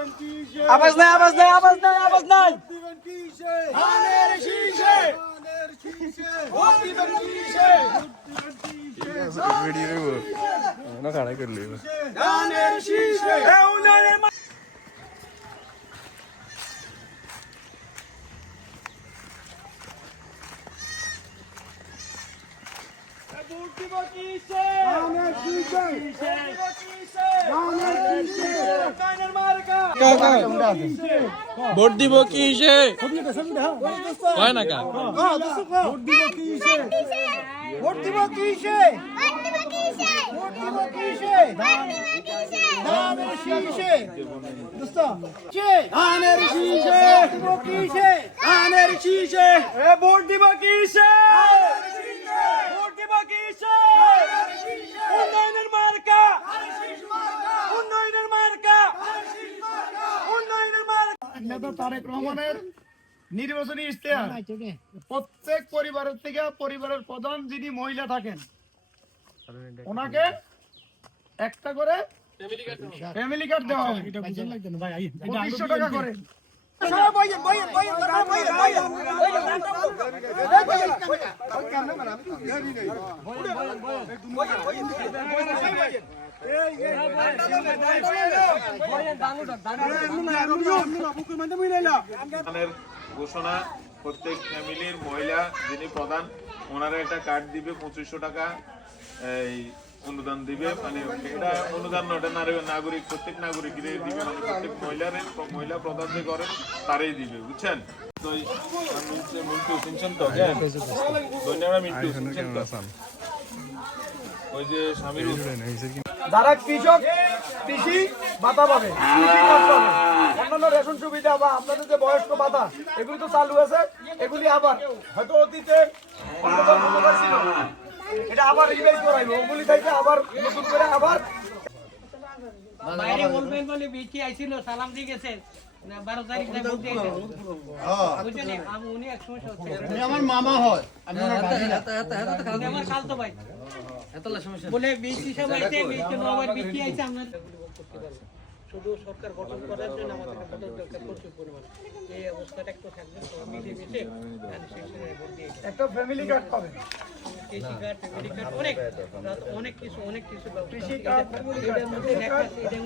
আওয়াজ নাই আওয়াজ নাই আওয়াজ নাই আওয়াজ নাই ভিডিও না খাড়া করলি ভোট দিব কি হয় না কা ভোট দিব কিসে ভোট দিব কিসে ভোট দিব কিসে ধানের শীষে দোস্ত ধানের শীষে দিব কিসে ধানের শীষে ভোট দিব কিসে ভোট দিব কিসে উন্নয়নের মার্কা উন্নয়নের মার্কা উন্নয়নের মার্কা নেতা তারেক রহমানের নির্বাচনী ইশতেহার প্রত্যেক পরিবারের থেকে পরিবারের প্রধান যিনি মহিলা থাকেন ওনাকে একটা করে ফ্যামিলি কার্ড দেওয়া হবে 2500 টাকা করে ঘোষণা প্রত্যেক ফ্যামিলির মহিলা যিনি প্রধান ওনারা একটা কার্ড দিবে 2500 টাকা এই অনুদান দিবে মানে এটা অনুদান নয় নাগরিক প্রত্যেক নাগরিকের দিবে মানে প্রত্যেক মহিলা প্রধান যে করেন তারাই দিবে বুঝছেন তো মিন্টু শুনছেন তো ধন্যবাদ মিন্টু শুনছেন তো ওই যে স্বামীর যারা কৃষক কৃষি ভাতা পাবে অন্যান্য রেশন সুবিধা বা আপনাদের যে বয়স্ক ভাতা এগুলি তো চালু আছে এগুলি আবার হয়তো অতীতে এটা আবার রিভাইজ করাইবো ওগুলি থেকে আবার নতুন করে আবার বাইরে বলবেন বলে বিটি আইছিল সালাম দিয়ে গেছে 12 তারিখ না ভোট দিয়ে বুঝছেন আমি উনি এক সমস্যা হচ্ছে উনি আমার মামা হয় আমি ওনার ভাই আমি আমার খালতো ভাই এতলা সমস্যা বলে বিটি সব আইছে বিটি নবার বিটি আইছে আমরা শুধু সরকার গঠন করার জন্য আমাদের পদক দরকার প্রচুর পরিমাণ এই অবস্থাটা একটু থাকবে তো মিলে মিশে একটা ফ্যামিলি কার্ড পাবেন কৃষি কার্ড ফ্যামিলি কার্ড অনেক কিছু কৃষি কার্ড এটার মধ্যে লেখা আছে এটা